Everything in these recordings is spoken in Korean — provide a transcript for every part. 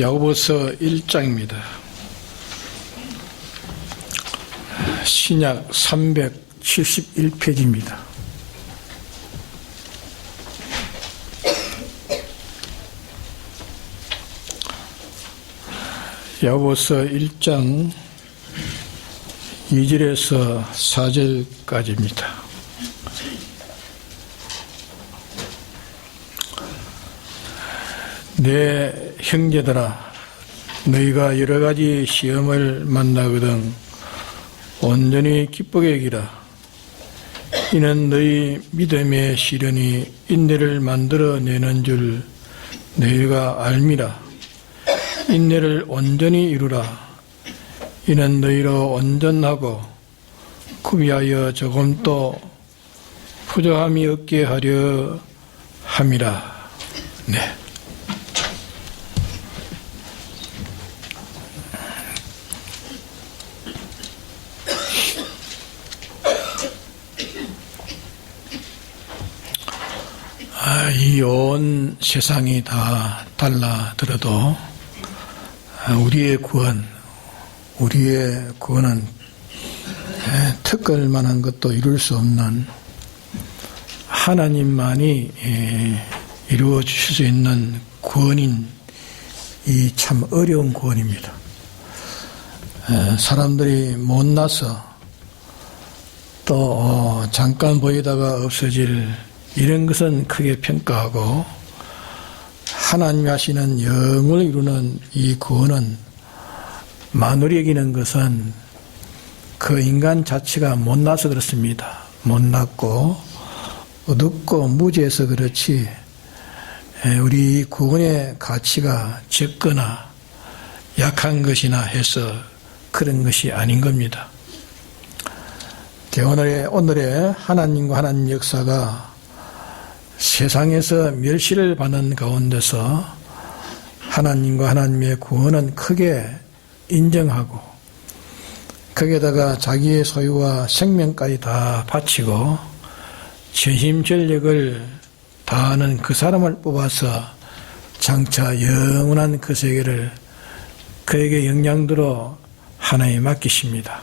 야고보서 1장입니다. 신약 371페이지입니다. 야고보서 1장 2절에서 4절까지입니다. 내 형제들아, 너희가 여러 가지 시험을 만나거든 온전히 기쁘게 여기라. 이는 너희 믿음의 시련이 인내를 만들어내는 줄 너희가 알미라. 인내를 온전히 이루라. 이는 너희로 온전하고 구비하여 조금도 부족함이 없게 하려 함이라. 네. 이 온 세상이 다 달라들어도 우리의 구원은 특별 만한 것도 이룰 수 없는 하나님만이 이루어 주실 수 있는 구원인 이 참 어려운 구원입니다. 사람들이 못나서 또 잠깐 보이다가 없어질 이런 것은 크게 평가하고, 하나님이 하시는 영을 이루는 이 구원은 만월이 여기는 것은 그 인간 자체가 못나서 그렇습니다. 못났고 어둡고 무지해서 그렇지 우리 구원의 가치가 적거나 약한 것이나 해서 그런 것이 아닌 겁니다. 오늘의 하나님과 하나님 역사가 세상에서 멸시를 받는 가운데서 하나님과 하나님의 구원은 크게 인정하고, 거기에다가 자기의 소유와 생명까지 다 바치고 전심전력을 다하는 그 사람을 뽑아서 장차 영원한 그 세계를 그에게 영향들어 하나님에 맡기십니다.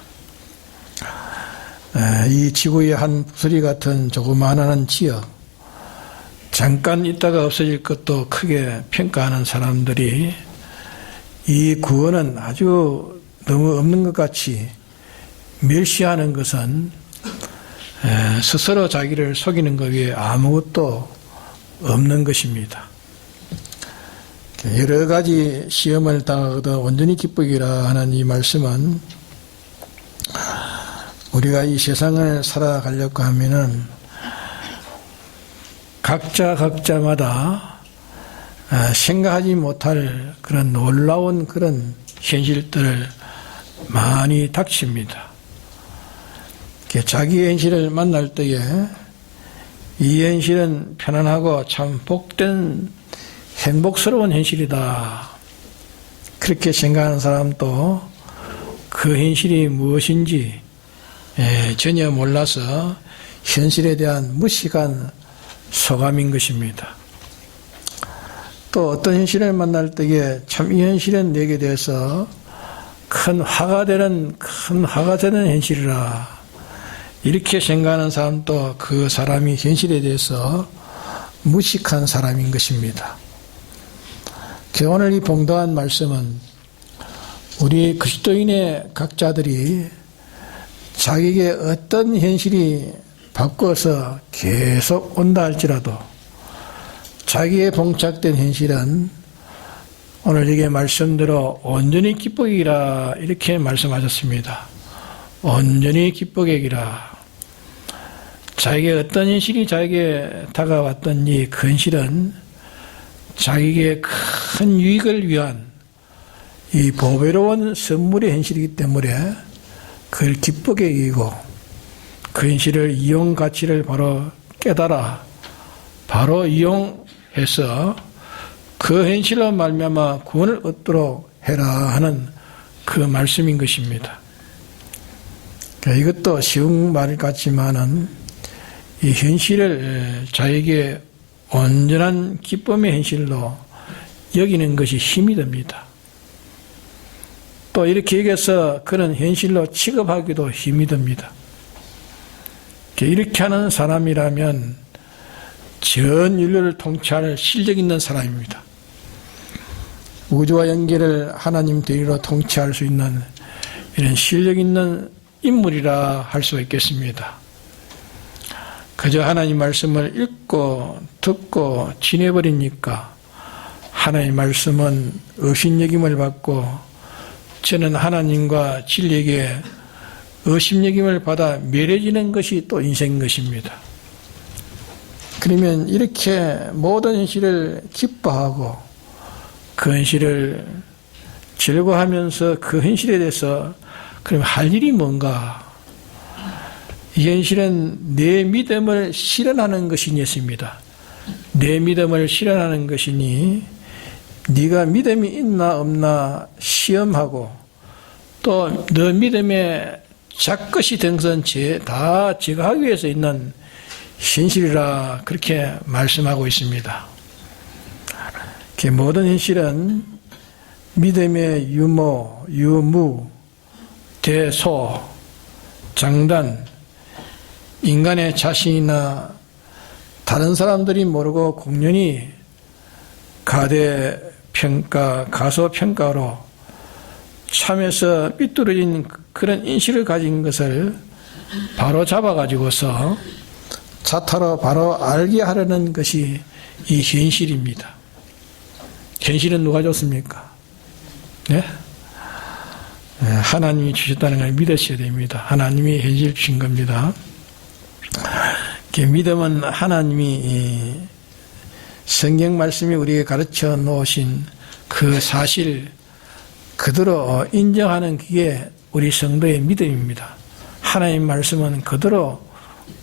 이 지구의 한 부스리 같은 조그마한 지역, 잠깐 있다가 없어질 것도 크게 평가하는 사람들이 이 구원은 아주 너무 없는 것 같이 멸시하는 것은 스스로 자기를 속이는 것 외에 아무것도 없는 것입니다. 여러 가지 시험을 당하거든 온전히 기쁘기라 하는 이 말씀은, 우리가 이 세상을 살아가려고 하면은 각자마다 생각하지 못할 그런 놀라운 그런 현실들을 많이 닥칩니다. 자기 현실을 만날 때에 이 현실은 편안하고 참 복된 행복스러운 현실이다, 그렇게 생각하는 사람도 그 현실이 무엇인지 전혀 몰라서 현실에 대한 무식한 소감인 것입니다. 또 어떤 현실을 만날 때에 참 이 현실은 내게 대해서 큰 화가 되는 현실이라, 이렇게 생각하는 사람도 그 사람이 현실에 대해서 무식한 사람인 것입니다. 오늘 이 봉독한 말씀은 우리 그리스도인의 각자들이 자기에게 어떤 현실이 바꿔서 계속 온다 할지라도 자기의 봉착된 현실은 오늘 여기 말씀대로 온전히 기쁘기라, 이렇게 말씀하셨습니다. 온전히 기쁘게기라. 자기의 어떤 현실이 자기에게 다가왔던지 그 현실은 자기에게 큰 유익을 위한 이 보배로운 선물의 현실이기 때문에 그걸 기쁘게 여기고, 그 현실을 이용 가치를 바로 깨달아 바로 이용해서 그 현실로 말미암아 구원을 얻도록 해라 하는 그 말씀인 것입니다. 이것도 쉬운 말 같지만은 이 현실을 자에게 온전한 기쁨의 현실로 여기는 것이 힘이 듭니다. 또 이렇게 여기서 그런 현실로 취급하기도 힘이 듭니다. 이렇게 하는 사람이라면 전 인류를 통치할 실력 있는 사람입니다. 우주와 연계를 하나님 대리로 통치할 수 있는 이런 실력 있는 인물이라 할 수 있겠습니다. 그저 하나님 말씀을 읽고 듣고 지내버리니까 하나님 말씀은 의심여김을 받고 저는 하나님과 진리에게 의심여김을 받아 멸해지는 것이 또 인생인 것입니다. 그러면 이렇게 모든 현실을 기뻐하고 그 현실을 즐거워하면서 그 현실에 대해서 그럼 할 일이 뭔가? 이 현실은 내 믿음을 실현하는 것이니였습니다. 내 믿음을 실현하는 것이니 네가 믿음이 있나 없나 시험하고 또 너 믿음의 작것이 된 것은 다 제거하기 위해서 있는 현실이라 그렇게 말씀하고 있습니다. 모든 현실은 믿음의 유모, 유무, 대소, 장단, 인간의 자신이나 다른 사람들이 모르고 공연히 가대평가, 가소평가로 참에서 삐뚤어진 그런 인식을 가진 것을 바로 잡아가지고서 자타로 바로 알게 하려는 것이 이 현실입니다. 현실은 누가 줬습니까? 네? 하나님이 주셨다는 걸 믿으셔야 됩니다. 하나님이 현실 주신 겁니다. 믿음은 하나님이 성경 말씀이 우리에게 가르쳐 놓으신 그 사실 그대로 인정하는 그게 우리 성도의 믿음입니다. 하나님 말씀은 그대로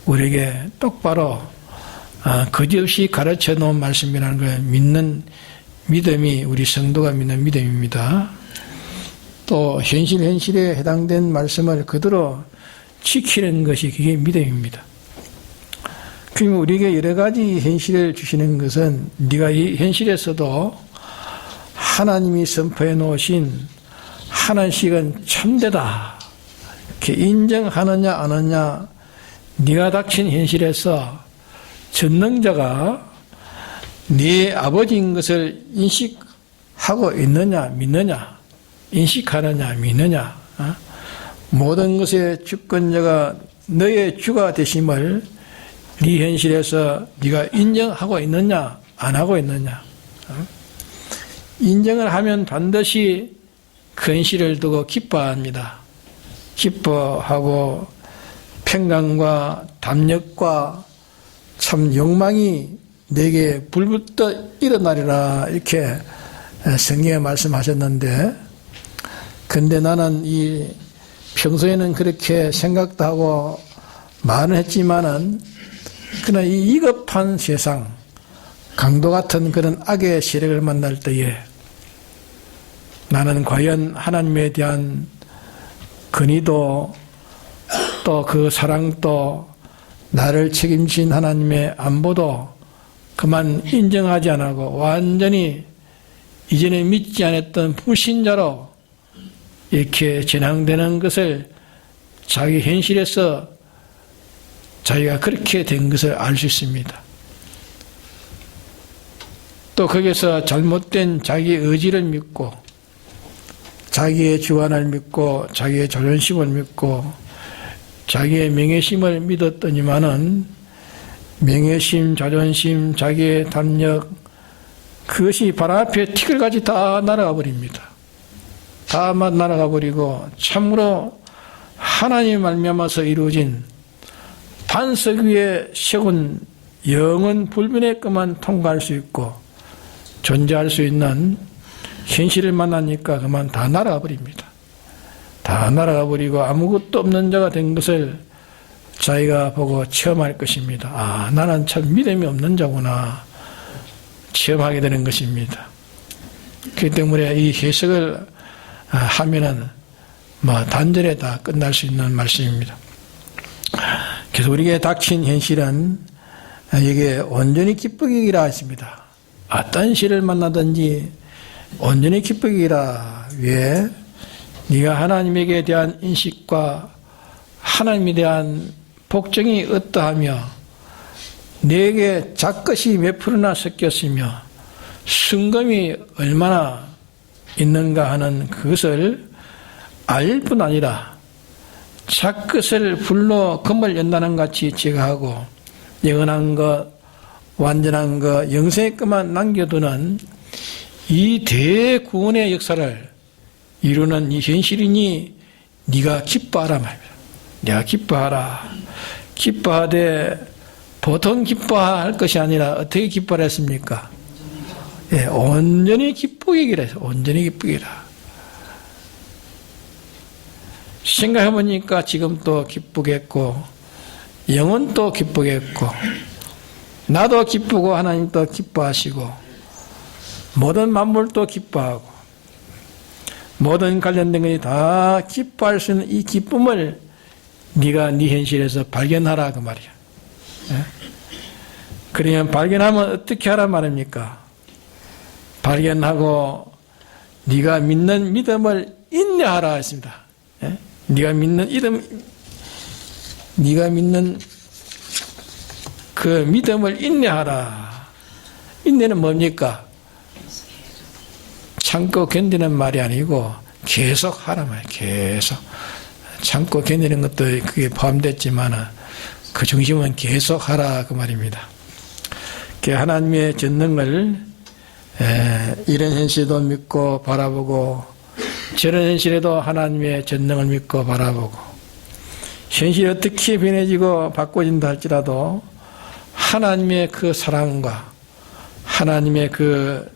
우리에게 똑바로 거짓없이 가르쳐 놓은 말씀이라는 걸 믿는 믿음이 우리 성도가 믿는 믿음입니다. 또 현실에 해당된 말씀을 그대로 지키는 것이 그게 믿음입니다. 그러면 우리에게 여러 가지 현실을 주시는 것은 네가 이 현실에서도 하나님이 선포해 놓으신 하나씩은 참되다 이렇게 인정하느냐 안 하느냐 네가 닥친 현실에서 전능자가 네 아버지인 것을 인식하고 있느냐 믿느냐 인식하느냐 믿느냐 모든 것의 주권자가 너의 주가 되심을 네 현실에서 네가 인정하고 있느냐 안 하고 있느냐 인정을 하면 반드시 그 현실을 두고 기뻐합니다. 기뻐하고 평강과 담력과 참 욕망이 내게 불붙어 일어나리라 이렇게 성경에 말씀하셨는데 근데 나는 이 평소에는 그렇게 생각도 하고 말은 했지만은 그러나 이 위급한 세상 강도 같은 그런 악의 세력을 만날 때에 나는 과연 하나님에 대한 근의도 또 그 사랑도 나를 책임진 하나님의 안보도 그만 인정하지 않고 완전히 이전에 믿지 않았던 불신자로 이렇게 전향되는 것을 자기 현실에서 자기가 그렇게 된 것을 알 수 있습니다. 또 거기서 잘못된 자기의 의지를 믿고 자기의 주관을 믿고 자기의 자존심을 믿고 자기의 명예심을 믿었더니만은 명예심, 자존심, 자기의 담력 그것이 바로 앞에 티끌같이 다 날아가 버립니다. 다 날아가 버리고 참으로 하나님 말미암아서 이루어진 반석 위에 세운 영원 불변의 것만 통과할 수 있고 존재할 수 있는 현실을 만나니까 그만 다 날아가 버립니다. 다 날아가 버리고 아무것도 없는 자가 된 것을 자기가 보고 체험할 것입니다. 아, 나는 참 믿음이 없는 자구나 체험하게 되는 것입니다. 그렇기 때문에 이 해석을 하면은 단절에 다 끝날 수 있는 말씀입니다. 그래서 우리에게 닥친 현실은 이게 온전히 기쁘기라 했습니다. 어떤 시를 만나든지 온전히 기쁘기라. 왜? 네가 하나님에게 대한 인식과 하나님에 대한 복종이 어떠하며 내게 작것이 몇 프로나 섞였으며 순금이 얼마나 있는가 하는 그것을 알 뿐 아니라 작것을 불로 금을 연다는 같이 제거하고 영원한 것, 완전한 것, 영생의 것만 남겨두는 이 대구원의 역사를 이루는 이 현실이니 네가 기뻐하라 말입니다. 네가 기뻐하라. 기뻐하되 보통 기뻐할 것이 아니라 어떻게 기뻐를 했습니까? 예, 온전히 기쁘기라 해서 온전히 기쁘기라. 생각해보니까 지금 또 기쁘겠고 영은 또 기쁘겠고 나도 기쁘고 하나님도 기뻐하시고 모든 만물도 기뻐하고 모든 관련된 것이 다 기뻐할 수 있는 이 기쁨을 네가 네 현실에서 발견하라 그 말이야. 예? 그러면 발견하면 어떻게 하란 말입니까? 발견하고 네가 믿는 믿음을 인내하라 했습니다. 예? 네가 믿는 그 믿음을 인내하라. 인내는 뭡니까? 참고 견디는 말이 아니고 계속 하라 말이에요. 계속 참고 견디는 것도 그게 포함됐지만 그 중심은 계속 하라 그 말입니다. 하나님의 전능을 이런 현실도 믿고 바라보고 저런 현실에도 하나님의 전능을 믿고 바라보고 현실이 어떻게 변해지고 바꿔진다 할지라도 하나님의 그 사랑과 하나님의 그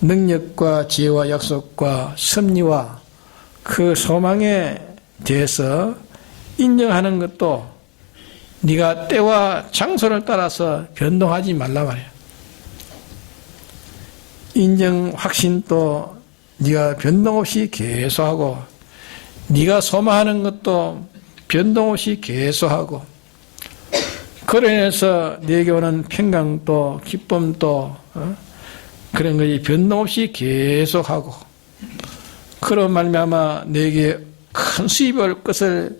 능력과 지혜와 약속과 섭리와 그 소망에 대해서 인정하는 것도 네가 때와 장소를 따라서 변동하지 말라 말이야. 인정 확신도 네가 변동 없이 계속하고 네가 소망하는 것도 변동 없이 계속하고 그로 인해서 네게 오는 평강도 기쁨도 그런 것이 변동 없이 계속하고 그런 말미암아 네게 큰 수입이 올 것을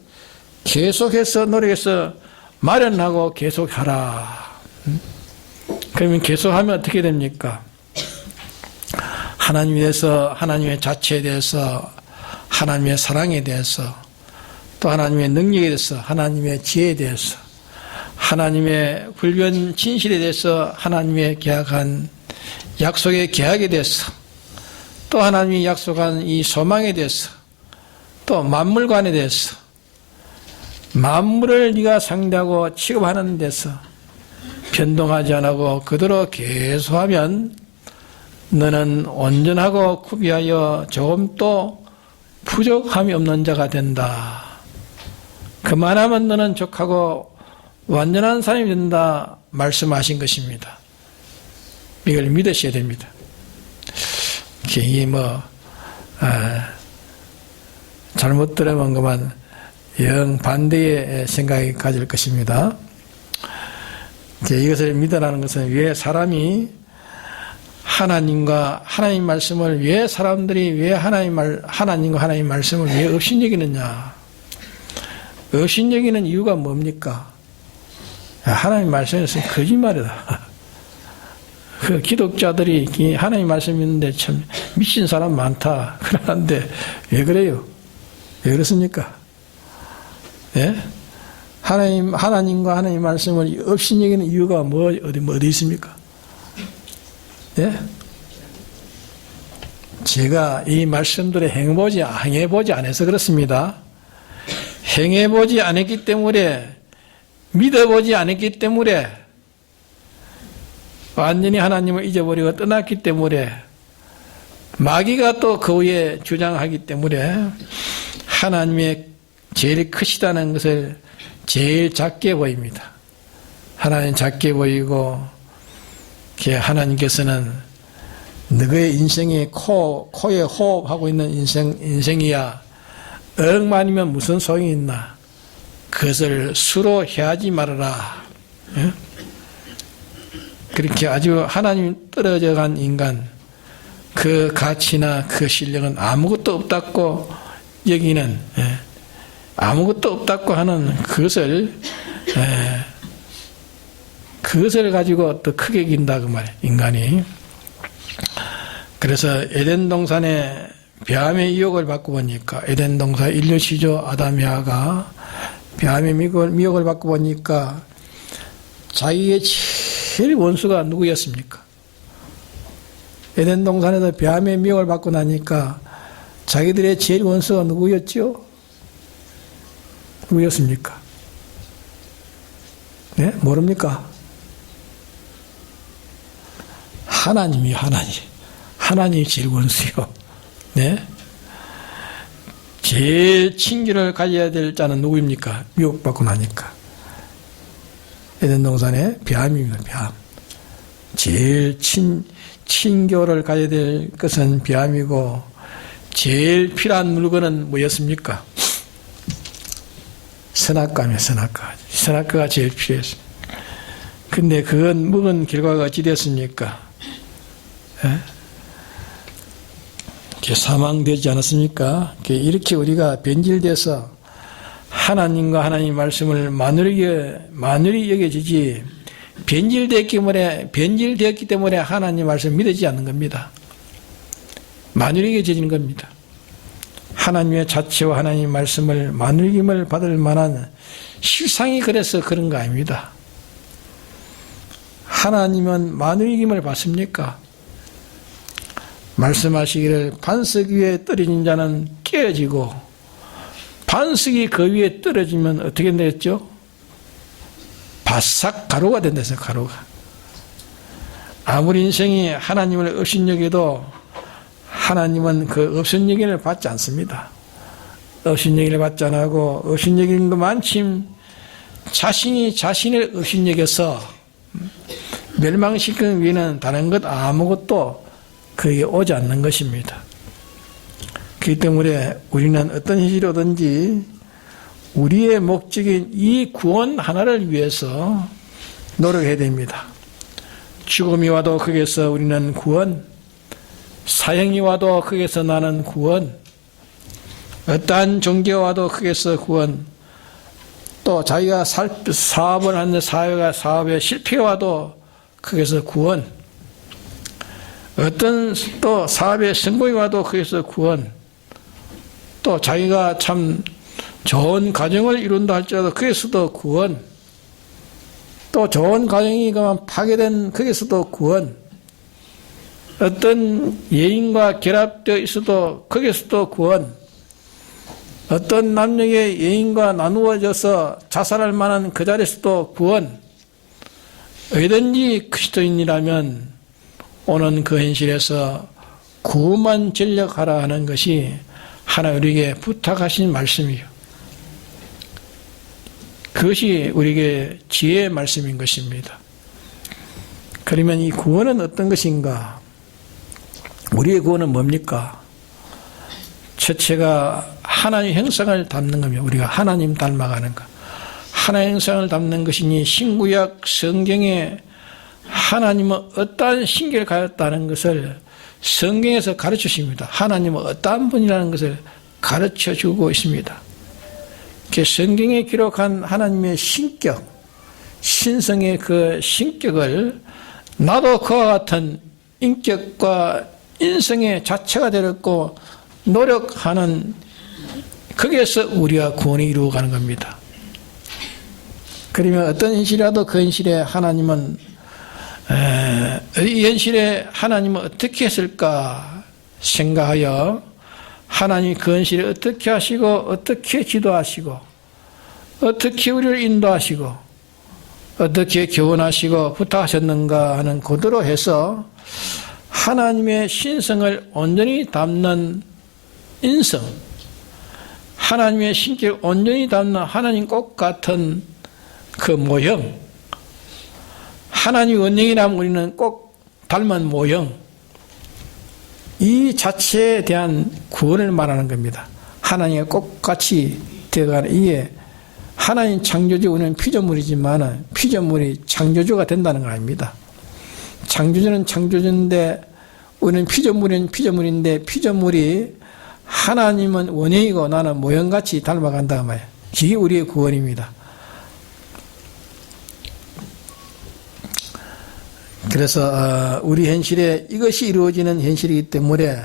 계속해서 노력해서 마련하고 계속하라. 그러면 계속하면 어떻게 됩니까? 하나님에 대해서 하나님의 자체에 대해서 하나님의 사랑에 대해서 또 하나님의 능력에 대해서 하나님의 지혜에 대해서 하나님의 불변 진실에 대해서 하나님의 계약한 약속의 계약에 대해서 또 하나님이 약속한 이 소망에 대해서 또 만물관에 대해서 만물을 네가 상대하고 취급하는 데서 변동하지 않고 그대로 계속하면 너는 온전하고 구비하여 조금도 부족함이 없는 자가 된다. 그만하면 너는 족하고 완전한 사람이 된다 말씀하신 것입니다. 이걸 믿으셔야 됩니다. 괜히 잘못 들으면 그만 영 반대의 생각이 가질 것입니다. 이것을 믿으라는 것은 왜 사람이 하나님과 하나님 말씀을 왜 사람들이 왜 하나님과 하나님 말씀을 왜 업신여기느냐? 업신여기는 이유가 뭡니까? 하나님 말씀에서 거짓말이다. 그 기독자들이 하나님 말씀 있는데 참 미친 사람 많다. 그러는데 왜 그래요? 왜 그렇습니까? 예? 하나님과 하나님 말씀을 업신여기는 이유가 어디 있습니까? 예? 제가 이 말씀들을 행해보지 않아서 그렇습니다. 행해보지 않았기 때문에, 믿어보지 않았기 때문에, 완전히 하나님을 잊어버리고 떠났기 때문에, 마귀가 또 그 위에 주장하기 때문에, 하나님의 제일 크시다는 것을 제일 작게 보입니다. 하나님 작게 보이고, 하나님께서는 너의 인생에 코에 호흡하고 있는 인생이야. 억만이면 무슨 소용이 있나. 그것을 수로 해하지 말아라. 그렇게 아주 하나님 떨어져 간 인간, 그 가치나 그 실력은 아무것도 없다고 여기는, 아무것도 없다고 하는 그것을 가지고 더 크게 긴다 그 말이에요, 인간이. 그래서 에덴 동산에 뱀의 유혹을 받고 보니까, 에덴 동산 인류 시조 아담 야가 뱀의 미혹을 받고 보니까 자기의 제일 원수가 누구였습니까? 에덴 동산에서 뱀의 미혹을 받고 나니까 자기들의 제일 원수가 누구였죠? 누구였습니까? 네? 모릅니까? 하나님이요, 하나님. 하나님이 제일 원수요. 네? 제일 친교를 가져야 될 자는 누구입니까? 미혹받고 나니까. 에덴 동산의 뱀입니다, 뱀. 제일 친교를 가져야 될 것은 뱀이고, 제일 필요한 물건은 뭐였습니까? 선악과입니다, 선악과. 선악과가 제일 필요했어요. 근데 그건 먹은 결과가 어찌 됐습니까? 사망되지 않았습니까? 이렇게 우리가 변질돼서 하나님과 하나님 말씀을 만으리 여겨지지, 변질되었기 때문에 하나님 말씀을 믿어지지 않는 겁니다. 만으리 여겨지는 겁니다. 하나님의 자체와 하나님 말씀을 만으리김을 받을 만한 실상이 그래서 그런 거 아닙니다. 하나님은 만으리김을 받습니까? 말씀하시기를 반석 위에 떨어진 자는 깨어지고, 반석이 그 위에 떨어지면 어떻게 되겠죠? 바싹 가루가 된다서 가루가. 아무리 인생이 하나님을 업신여겨도 하나님은 그 업신여김을 받지 않습니다. 업신여김을 받지 않고, 업신여기는 것만큼 자신이 자신을 업신여겨서 멸망시키는 위에는 다른 것 아무것도 그게 오지 않는 것입니다. 그렇기 때문에 우리는 어떤 현실이 오든지 우리의 목적인 이 구원 하나를 위해서 노력해야 됩니다. 죽음이 와도 거기에서 우리는 구원, 사형이 와도 거기에서 나는 구원, 어떠한 종교가 와도 거기에서 구원, 또 자기가 사업을 하는 사업에 실패가 와도 거기에서 구원, 어떤 또 사업에 성공이 와도 거기서 구원, 또 자기가 참 좋은 가정을 이룬다 할지라도 거기서도 구원, 또 좋은 가정이 그만 파괴된 거기서도 구원, 어떤 예인과 결합되어 있어도 거기서도 구원, 어떤 남녀의 예인과 나누어져서 자살할 만한 그 자리에서도 구원, 어디든지 그리스도인이라면 오는 그 현실에서 구원만 전력하라 하는 것이 하나님 우리에게 부탁하신 말씀이요. 그것이 우리에게 지혜의 말씀인 것입니다. 그러면 이 구원은 어떤 것인가? 우리의 구원은 뭡니까? 첫째가 하나님 형상을 담는 겁니다. 우리가 하나님 닮아가는 것. 하나님 형상을 담는 것이니 신구약 성경에 하나님은 어떠한 신기를 가졌다는 것을 성경에서 가르쳐 주십니다. 하나님은 어떠한 분이라는 것을 가르쳐 주고 있습니다. 성경에 기록한 하나님의 신격, 신성의 그 신격을 나도 그와 같은 인격과 인성의 자체가 되었고 노력하는, 거기에서 우리가 구원이 이루어가는 겁니다. 그러면 어떤 현실이라도 그 현실에 하나님은 이 현실에 하나님은 어떻게 했을까 생각하여 하나님이 그 현실에 어떻게 하시고 어떻게 지도하시고 어떻게 우리를 인도하시고 어떻게 교훈하시고 부탁하셨는가 하는 그대로 해서 하나님의 신성을 온전히 담는 인성, 하나님의 신격을 온전히 담는 하나님 것 같은 그 모형, 하나님 원형이라면 우리는 꼭 닮은 모형, 이 자체에 대한 구원을 말하는 겁니다. 하나님의 꽃같이 되어가는, 이게 하나님 창조주, 우리는 피조물이지만 피조물이 창조주가 된다는 거 아닙니다. 창조주는 창조주인데 우리는 피조물은 피조물인데 피조물이 하나님은 원형이고 나는 모형같이 닮아간다 말이에요. 이게 우리의 구원입니다. 그래서 우리 현실에 이것이 이루어지는 현실이기 때문에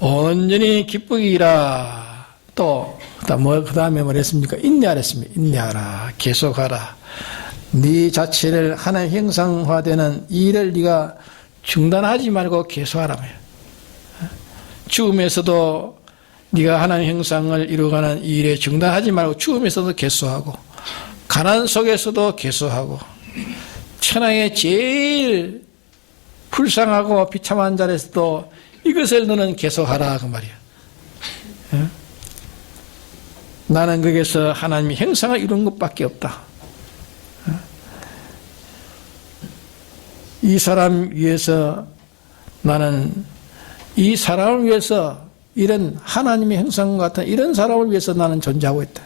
온전히 기쁘기라. 또 그 다음에 뭐랬습니까? 인내하라 했습니다. 인내하라. 계속하라. 네 자체를 하나님 형상화되는 일을 네가 중단하지 말고 계속하라. 죽음에서도 네가 하나님 형상을 이루어가는 이 일에 중단하지 말고 죽음에서도 계속하고 가난 속에서도 계속하고 천하에 제일 불쌍하고 비참한 자리에서도 이것을 너는 계속하라 그 말이야. 나는 거기서 하나님의 형상을 이룬 것밖에 없다. 이 사람 위해서 나는 이 사람을 위해서 이런 하나님의 형상 같은 이런 사람을 위해서 나는 존재하고 있다.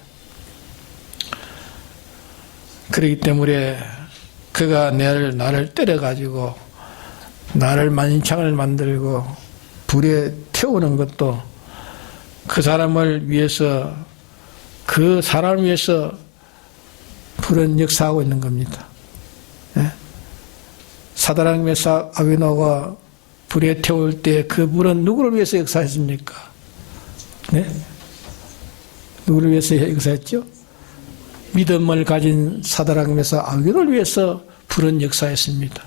그렇기 때문에 그가 나를 때려가지고 나를 만신창을 만들고 불에 태우는 것도 그 사람을 위해서 그 사람을 위해서 불은 역사하고 있는 겁니다. 사드락 메삭 아베노고가 불에 태울 때 그 불은 누구를 위해서 역사했습니까? 네? 누구를 위해서 역사했죠? 믿음을 가진 사드락 메삭 아베노고를 위해서 불은 역사했습니다.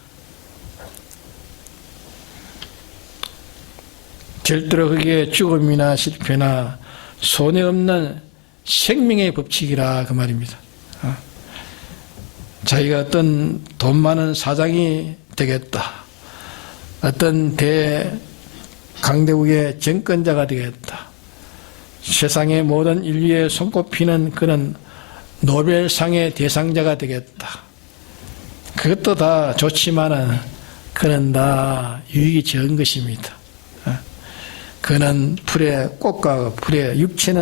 절대로 그게 죽음이나 실패나 손해 없는 생명의 법칙이라 그 말입니다. 자기가 어떤 돈 많은 사장이 되겠다. 어떤 대강대국의 정권자가 되겠다. 세상의 모든 인류에 손꼽히는 그런 노벨상의 대상자가 되겠다. 그것도 다 좋지만은 그는 다 유익이 적은 것입니다. 그는 불에 꽃과 불에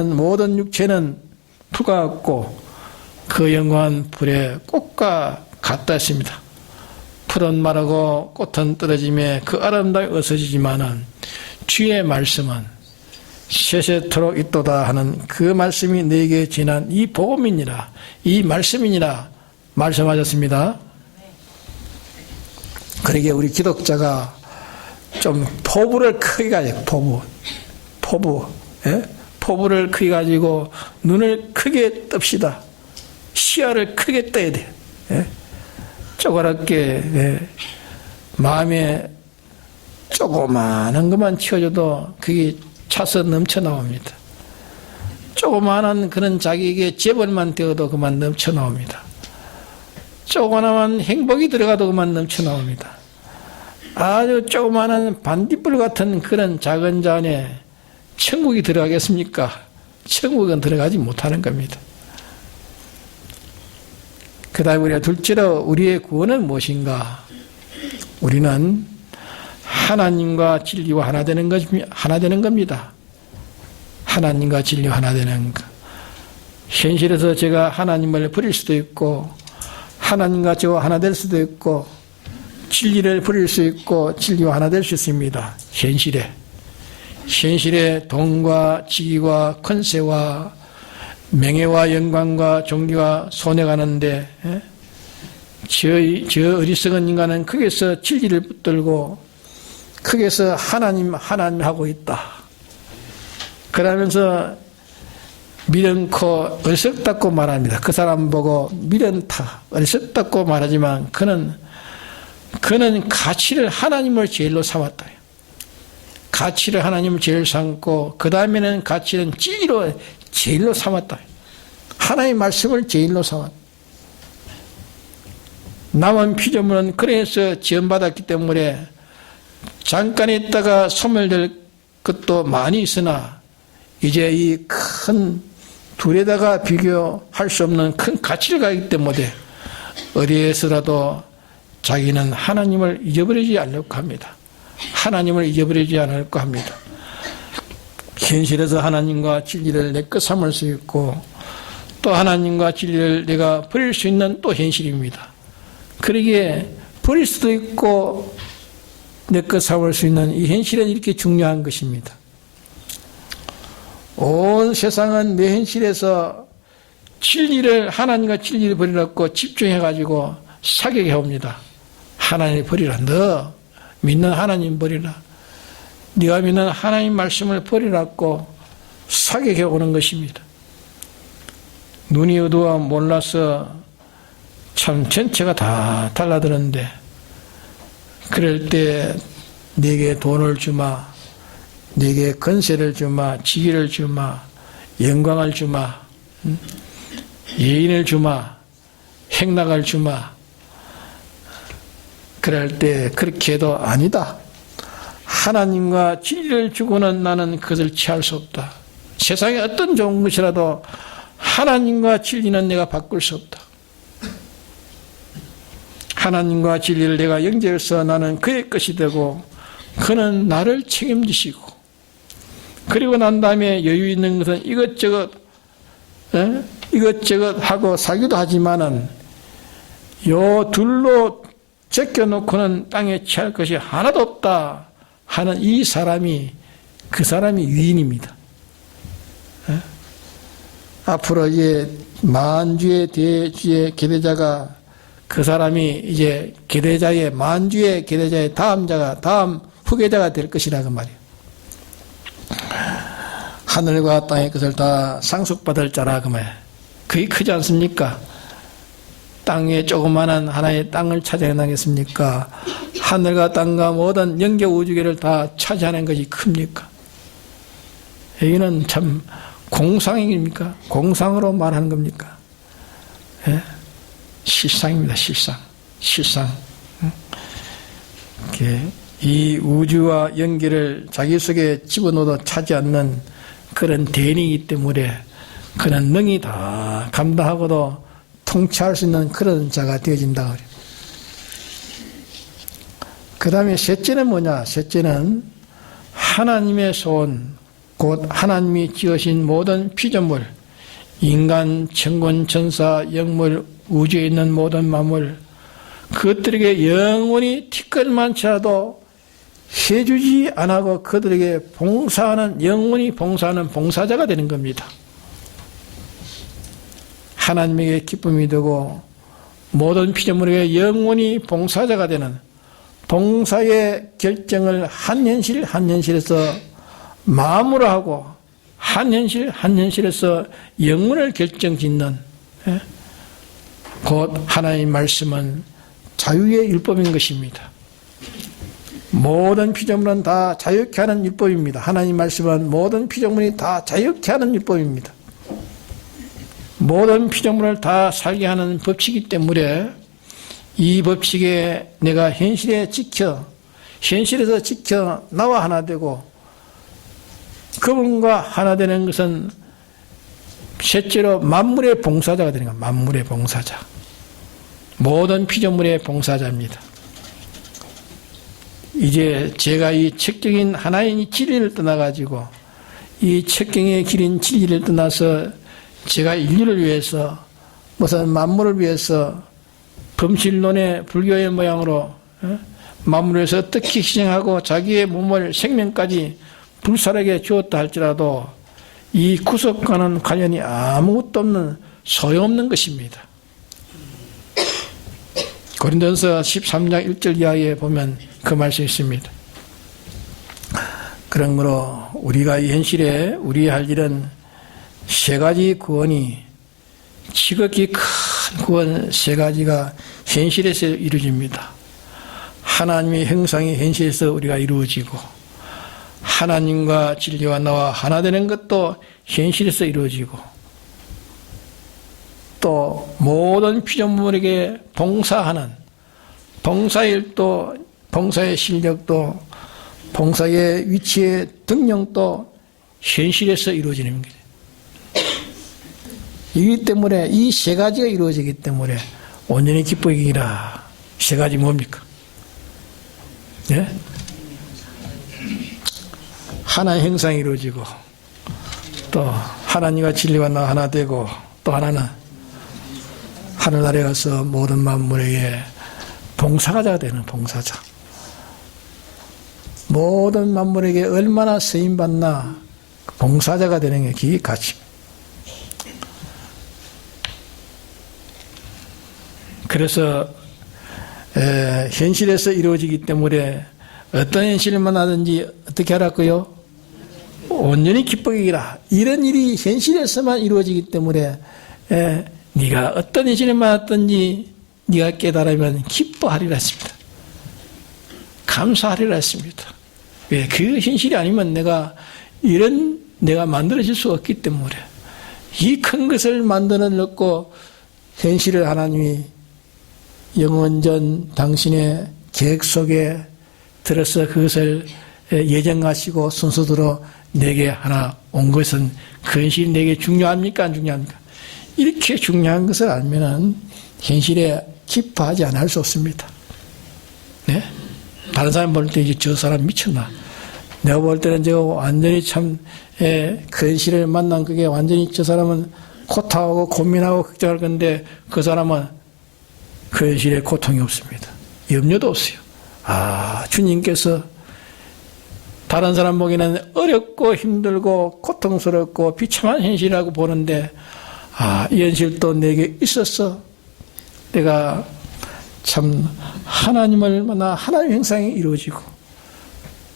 모든 육체는 풀과 같고 그 영광은 불에 꽃과 같다 했습니다. 풀은 마르고 꽃은 떨어짐에 그 아름다움이 없어지지만은 주의 말씀은 세세토록 있도다 하는 그 말씀이 내게 지난 이 복음이니라 이 말씀이니라 말씀하셨습니다. 그러기에 우리 기독자가 좀 포부를 크게 가지고 포부를 크게 가지고 눈을 크게 뜹시다. 시야를 크게 떠야 돼. 쪼그랗게 마음에 조그마한 것만 치워줘도 그게 차서 넘쳐 나옵니다. 조그마한 그런 자기에게 재벌만 되어도 그만 넘쳐 나옵니다. 조그마한 행복이 들어가도 그만 넘쳐 나옵니다. 아주 조그마한 반딧불 같은 그런 작은 잔에 천국이 들어가겠습니까? 천국은 들어가지 못하는 겁니다. 그 다음에 우리가 둘째로 우리의 구원은 무엇인가? 우리는 하나님과 진리와 하나 되는 겁니다. 하나님과 진리와 하나 되는 것. 현실에서 제가 하나님을 버릴 수도 있고 하나님과 저와 하나 될 수도 있고 진리를 버릴 수 있고 진리와 하나 될 수 있습니다. 현실에 돈과 지위와 권세와 명예와 영광과 존귀가 손해가는데 저 어리석은 인간은 거기서 진리를 붙들고 거기서 하나님 하고 있다. 그러면서 미련코 어리석다고 말합니다. 그 사람 보고 미련타 어리석다고 말하지만 그는 가치를 하나님을 제일로 삼았다. 가치를 하나님을 제일 삼고 그 다음에는 가치는 진리로 제일로 삼았다. 하나님의 말씀을 제일로 삼았다. 남은 피조물은 그래서 지원받았기 때문에 잠깐 있다가 소멸될 것도 많이 있으나 이제 이 큰 둘에다가 비교할 수 없는 큰 가치를 가지기 때문에 어디에서라도 자기는 하나님을 잊어버리지 않으려고 합니다. 하나님을 잊어버리지 않으려고 합니다. 현실에서 하나님과 진리를 내 것 삼을 수 있고 또 하나님과 진리를 내가 버릴 수 있는 또 현실입니다. 그러기에 버릴 수도 있고 내 것 삼을 수 있는 이 현실은 이렇게 중요한 것입니다. 온 세상은 내 현실에서 진리를, 하나님과 진리를 버리라고 집중해가지고 사격해 옵니다. 하나님을 버리라. 너 믿는 하나님 버리라. 네가 믿는 하나님 말씀을 버리라고 사격해 오는 것입니다. 눈이 어두워 몰라서 참 전체가 다 달라드는데, 그럴 때 내게 돈을 주마, 내게 건세를 주마, 지위를 주마, 영광을 주마, 예인을 주마, 행락을 주마. 그럴 때 그렇게 해도 아니다. 하나님과 진리를 주고는 나는 그것을 취할 수 없다. 세상에 어떤 좋은 것이라도 하나님과 진리는 내가 바꿀 수 없다. 하나님과 진리를 내가 영접해서 나는 그의 것이 되고 그는 나를 책임지시고, 그리고 난 다음에 여유 있는 것은 이것저것 하고 살기도 하지만은 요 둘로 제껴놓고는 땅에 취할 것이 하나도 없다 하는 이 사람이, 그 사람이 유인입니다. 앞으로 이제 만주의 대주의 계대자가, 그 사람이 이제 계대자의, 만주의 계대자의 다음 후계자가 될 것이라 그 말이에요. 하늘과 땅의 것을 다 상속받을 자라 그 말이에요. 그게 크지 않습니까? 땅에 조그마한 하나의 땅을 차지해나겠습니까? 하늘과 땅과 모든 영계 우주계를 다 차지하는 것이 큽니까? 여기는 참 공상입니까? 공상으로 말하는 겁니까? 예? 실상입니다. 실상. 이 우주와 연계를 자기 속에 집어넣어도 차지 않는 그런 대인이기 때문에 그는 능히 다 감당하고도 통치할 수 있는 그런 자가 되어진다. 그 다음에 셋째는 뭐냐? 셋째는 하나님의 소원, 곧 하나님이 지으신 모든 피조물, 인간, 천군, 천사, 영물, 우주에 있는 모든 만물, 그것들에게 영원히 티끌만치라도 해주지 않고 그들에게 봉사하는, 영원히 봉사하는 봉사자가 되는 겁니다. 하나님에게 기쁨이 되고 모든 피조물에게 영원히 봉사자가 되는 봉사의 결정을 한 현실에서 마음으로 하고 한 현실에서 영혼을 결정짓는, 곧 하나님의 말씀은 자유의 율법인 것입니다. 모든 피조물은 다 자유케 하는 율법입니다. 하나님 말씀은 모든 피조물이 다 자유케 하는 율법입니다. 모든 피조물을 다 살게 하는 법칙이기 때문에 이 법칙에 내가 현실에서 지켜 나와 하나 되고 그분과 하나 되는 것은 셋째로 만물의 봉사자가 되는 겁니다. 만물의 봉사자. 모든 피조물의 봉사자입니다. 이제 제가 이 척경인 하나의 진리를 떠나가지고 이 척경의 길인 진리를 떠나서 제가 인류를 위해서 무슨 만물을 위해서 범실론의 불교의 모양으로 만물을 위해서 어떻게 희생하고 자기의 몸을 생명까지 불살에게 주었다 할지라도 이 구속과는 관련이 아무것도 없는 소용없는 것입니다. 고린도전서 13장 1절 이하에 보면 그 말씀이 있습니다. 그러므로 우리가 이 현실에 우리 할 일은 세 가지 구원이, 지극히 큰 구원 세 가지가 현실에서 이루어집니다. 하나님의 형상이 현실에서 우리가 이루어지고, 하나님과 진리와 나와 하나 되는 것도 현실에서 이루어지고, 또 모든 피조물에게 봉사하는 봉사의 일도, 봉사의 실력도, 봉사의 위치의 등령도 현실에서 이루어지는 거예요. 이기 때문에 이 세 가지가 이루어지기 때문에 온전히 기쁘기라. 세 가지 뭡니까? 예? 하나의 형상이 이루어지고, 또 하나님과 진리와 나 하나 되고, 또 하나는 하늘나라에 가서 모든 만물에게 봉사자가 되는 봉사자. 모든 만물에게 얼마나 쓰임받나 봉사자가 되는 게 그게 가치입니다. 그래서 현실에서 이루어지기 때문에 어떤 현실을 만나든지 어떻게 하라고요? 온전히 기쁘기라. 이런 일이 현실에서만 이루어지기 때문에 네가 어떤 현실을 만났든지 네가 깨달으면 기뻐하리라 했습니다. 감사하리라 했습니다. 왜? 그 현실이 아니면 내가 만들어질 수 없기 때문에 이 큰 것을 만들어 놓고 현실을 하나님이 영원전 당신의 계획 속에 들어서 그것을 예정하시고 순서대로 내게 하나 온 것은 그 현실이 내게 중요합니까? 안 중요합니까? 이렇게 중요한 것을 알면은 현실에 기뻐하지 않을 수 없습니다. 네? 다른 사람 볼 때 저 사람 미쳤나? 내가 볼 때는 제가 완전히 참 그 현실을 만난 그게 완전히 저 사람은 고통하고 고민하고 걱정할 건데 그 사람은 그 현실에 고통이 없습니다. 염려도 없어요. 주님께서 다른 사람 보기에는 어렵고 힘들고 고통스럽고 비참한 현실이라고 보는데 이 현실도 내게 있어서 내가 참 하나님을 만나 하나님 형상이 이루어지고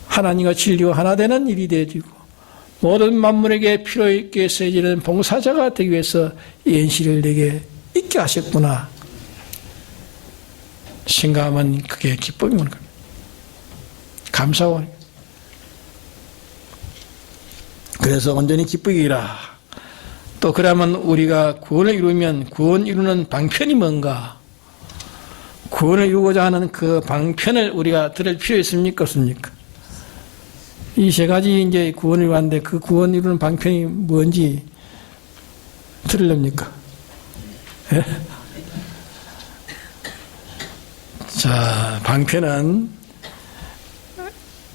하나님과 진리와 하나 되는 일이 되어지고 모든 만물에게 필요 있게 쓰여지는 봉사자가 되기 위해서 이 현실을 내게 있게 하셨구나 생각하면 그게 기쁨이 오는 겁니다. 감사와 그래서 온전히 기쁘기라. 또 그러면 우리가 구원을 이루면 구원 이루는 방편이 뭔가? 구원을 이루고자 하는 그 방편을 우리가 들을 필요 있습니까? 없습니까? 이 세 가지 이제 구원을 이루는데 그 구원 이루는 방편이 뭔지 들으렵니까? 예? 자, 방편은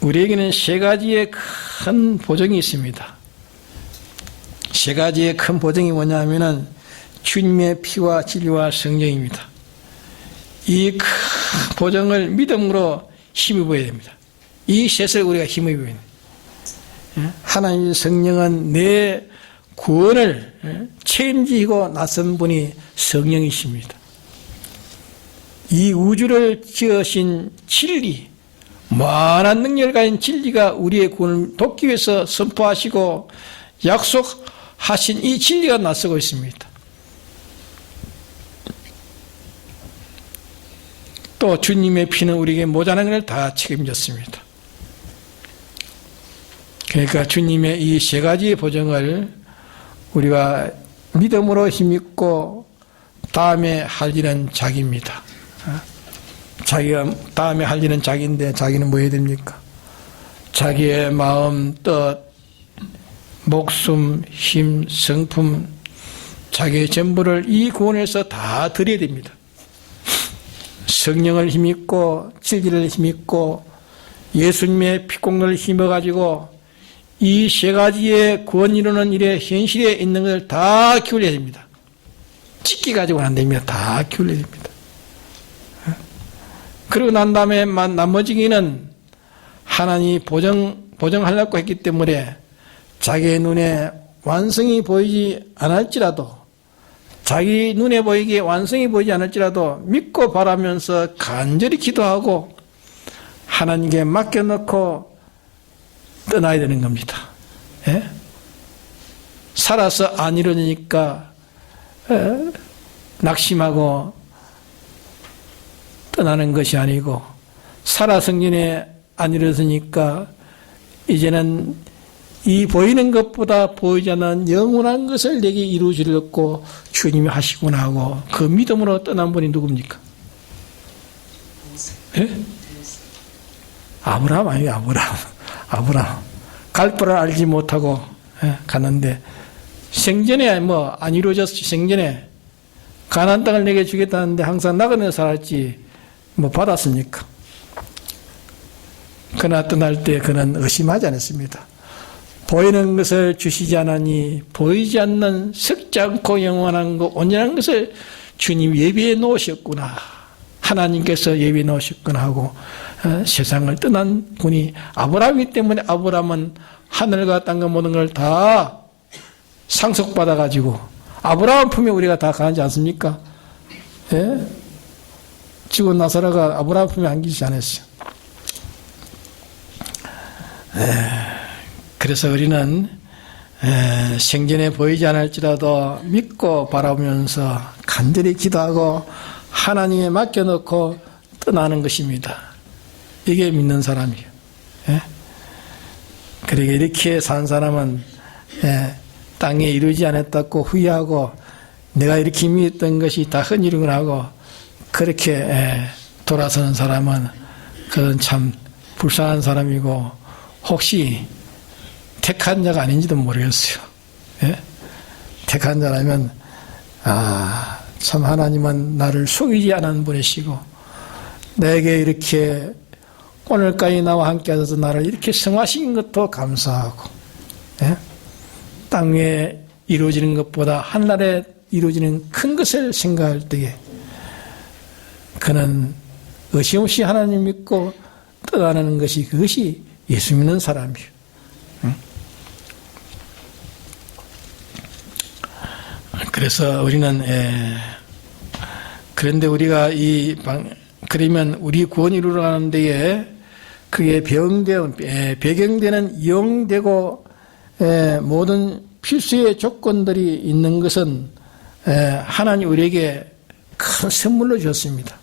우리에게는 세 가지의 큰 보정이 있습니다. 세 가지의 큰 보정이 뭐냐 하면은 주님의 피와 진리와 성령입니다. 이 큰 보정을 믿음으로 힘입어야 됩니다. 이 셋을 우리가 힘입어야 됩니다. 하나님의 성령은 내 구원을 책임지고 나선 분이 성령이십니다. 이 우주를 지으신 진리, 무한한 능력을 가진 진리가 우리의 구원을 돕기 위해서 선포하시고 약속하신 이 진리가 나서고 있습니다. 또 주님의 피는 우리에게 모자란 것을 다 책임졌습니다. 그러니까 주님의 이 세 가지의 보정을 우리가 믿음으로 힘입고 다음에 할 일은 자기입니다. 자기가 다음에 할 일은 자기인데 자기는 뭐 해야 됩니까? 자기의 마음, 뜻, 목숨, 힘, 성품, 자기의 전부를 이 구원에서 다 드려야 됩니다. 성령을 힘입고 진리를 힘입고 예수님의 피공로를 힘입어가지고 이 세 가지의 구원 이루는 일에 현실에 있는 것을 다 기울여야 됩니다. 찍기 가지고는 안 됩니다. 다 기울여야 됩니다. 그러고 난 다음에 나머지는 하나님이 보정하려고 했기 때문에 자기의 눈에 완성이 보이지 않을지라도 자기 눈에 보이기에 완성이 보이지 않을지라도 믿고 바라면서 간절히 기도하고 하나님께 맡겨놓고 떠나야 되는 겁니다. 예? 살아서 안 이루어지니까 낙심하고 떠나는 것이 아니고 살아 성전에 안 이루어지니까 이제는 이 보이는 것보다 보이지 않는 영원한 것을 내게 이루어주려고 주님이 하시구나 하고 그 믿음으로 떠난 분이 누굽니까? 예? 아브라함 아니에요. 아브라함 갈 바를 알지 못하고 갔는데 생전에 뭐 안 이루어졌지. 생전에 가나안 땅을 내게 주겠다는데 항상 나그네 살았지 뭐 받았습니까? 그러나 떠날 때 그는 의심하지 않았습니다. 보이는 것을 주시지 않으니 보이지 않는 썩지 않고 영원한 것 온전한 것을 주님 예비해 놓으셨구나. 하나님께서 예비해 놓으셨구나 하고 세상을 떠난 분이 아브라함이기 때문에 아브라함은 하늘과 땅과 모든 걸 다 상속받아 가지고 아브라함 품에 우리가 다 가지 않습니까? 예? 지금 나사로가 아브라함 품에 안기지 않았어요. 그래서 우리는 생전에 보이지 않을지라도 믿고 바라보면서 간절히 기도하고 하나님에 맡겨놓고 떠나는 것입니다. 이게 믿는 사람이에요. 예? 그러니까 이렇게 산 사람은 땅에 이루지 않았다고 후회하고 내가 이렇게 믿었던 것이 다 헛이루고 하고 그렇게 돌아서는 사람은 그건 참 불쌍한 사람이고 혹시 택한 자가 아닌지도 모르겠어요. 예? 택한 자라면 참 하나님은 나를 속이지 않은 분이시고 내게 이렇게 오늘까지 나와 함께 하셔서 나를 이렇게 성화시킨 것도 감사하고 예? 땅 위에 이루어지는 것보다 하늘에 이루어지는 큰 것을 생각할 때에 그는 의심 없이 하나님 믿고 떠나는 것이 그것이 예수 믿는 사람이에요. 응? 그래서 우리는 그런데 우리가 그러면 우리 구원 이루러 가는 데에 그게 배경되는 영되고 모든 필수의 조건들이 있는 것은 하나님 우리에게 큰 선물로 주셨습니다.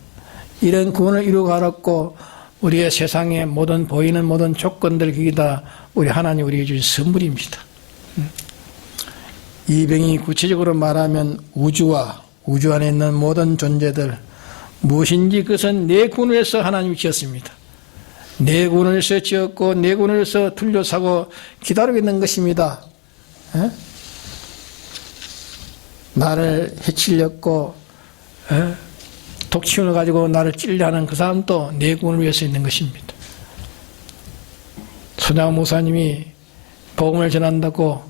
이런 구원을 이루고 알았고 우리의 세상의 모든 보이는 모든 조건들 그게 다 우리 하나님 우리에게 주신 선물입니다. 이 병이 구체적으로 말하면 우주와 우주 안에 있는 모든 존재들 무엇인지 그것은 내 구원을 위해서 하나님이 지었습니다. 내 구원을 위해서 지었고 내 구원을 위해서 둘러싸고 기다리고 있는 것입니다. 에? 나를 해치려고 독침을 가지고 나를 찔려하는 그 사람도 내 구원을 위해서 있는 것입니다. 손양 목사님이 복음을 전한다고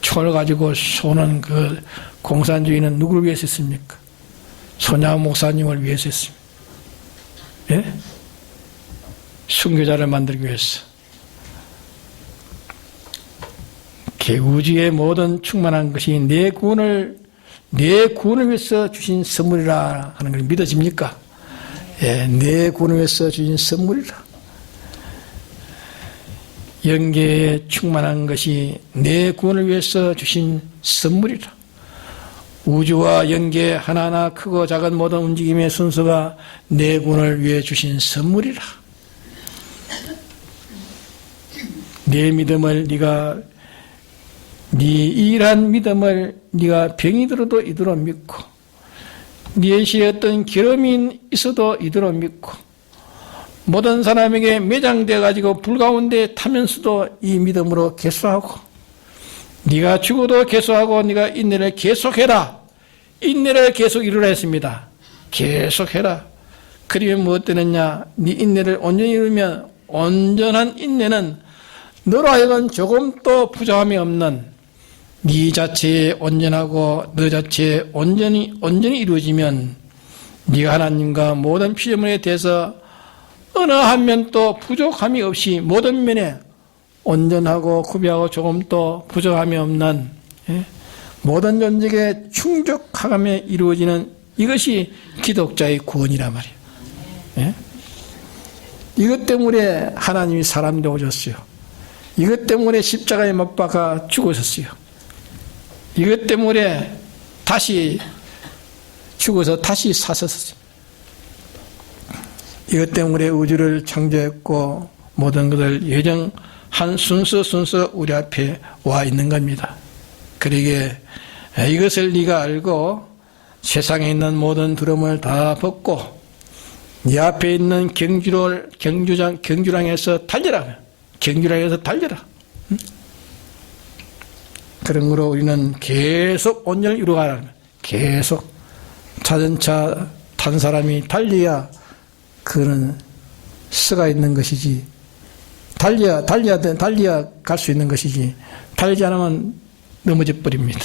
총을 가지고 쏘는 그 공산주의는 누구를 위해서 했습니까? 손양 목사님을 위해서 했습니다. 예? 순교자를 만들기 위해서. 우주의 모든 충만한 것이 내 구원을 위해서 주신 선물이라 하는 걸 믿어집니까? 예, 내 구원을 위해서 주신 선물이라. 영계에 충만한 것이 내 구원을 위해서 주신 선물이라. 우주와 영계 하나하나 크고 작은 모든 움직임의 순서가 내 구원을 위해 주신 선물이라. 내 믿음을 네 일한 믿음을 네가 병이 들어도 이대로 믿고 네 시에 어떤 결함이 있어도 이대로 믿고 모든 사람에게 매장되어 가지고 불 가운데 타면서도 이 믿음으로 계속하고 네가 죽어도 계속하고 네가 인내를 계속해라. 인내를 계속 이루라 했습니다. 계속해라. 그러면 무엇 되느냐? 네 인내를 온전히 이루면 온전한 인내는 너로 하여금 조금도 부족함이 없는 네 자체에 온전하고 너 자체에 온전히 이루어지면 네가 하나님과 모든 피조물에 대해서 어느 한 면도 부족함이 없이 모든 면에 온전하고 구비하고 조금도 부족함이 없는 모든 존재에 충족하며 이루어지는 이것이 기독자의 구원이란 말이에요. 이것 때문에 하나님이 사람 되어 오셨어요. 이것 때문에 십자가에 못 박아 죽으셨어요. 이것 때문에 다시 죽어서 다시 사셨어요. 이것 때문에 우주를 창조했고 모든 것을 예정한 순서 우리 앞에 와 있는 겁니다. 그러기에 이것을 네가 알고 세상에 있는 모든 두려움을 다 벗고 네 앞에 있는 경주랑에서 달려라. 경주랑에서 달려라. 그런 거로 우리는 계속 온전을 이루어가라. 계속 자전차 탄 사람이 달려야 그는 쓰가 있는 것이지. 달려야 갈 수 있는 것이지. 달리지 않으면 넘어져 버립니다.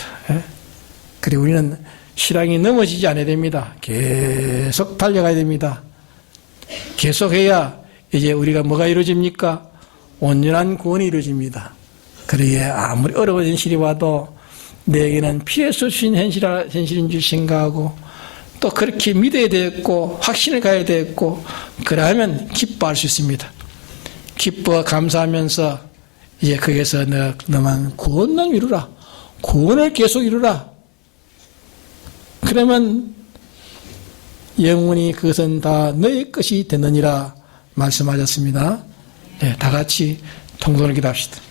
그리고 우리는 신앙이 넘어지지 않아야 됩니다. 계속 달려가야 됩니다. 계속해야 이제 우리가 뭐가 이루어집니까? 온전한 구원이 이루어집니다. 그러기에 아무리 어려운 현실이 와도 내게는 피할 수 없는 현실인 줄 생각하고 또 그렇게 믿어야 되겠고 확신을 가야 되겠고 그러면 기뻐할 수 있습니다. 기뻐 감사하면서 이제 거기에서 너만 구원만 이루라. 구원을 계속 이루라. 그러면 영원히 그것은 다 너의 것이 되느니라 말씀하셨습니다. 네, 다 같이 통성을 기도합시다.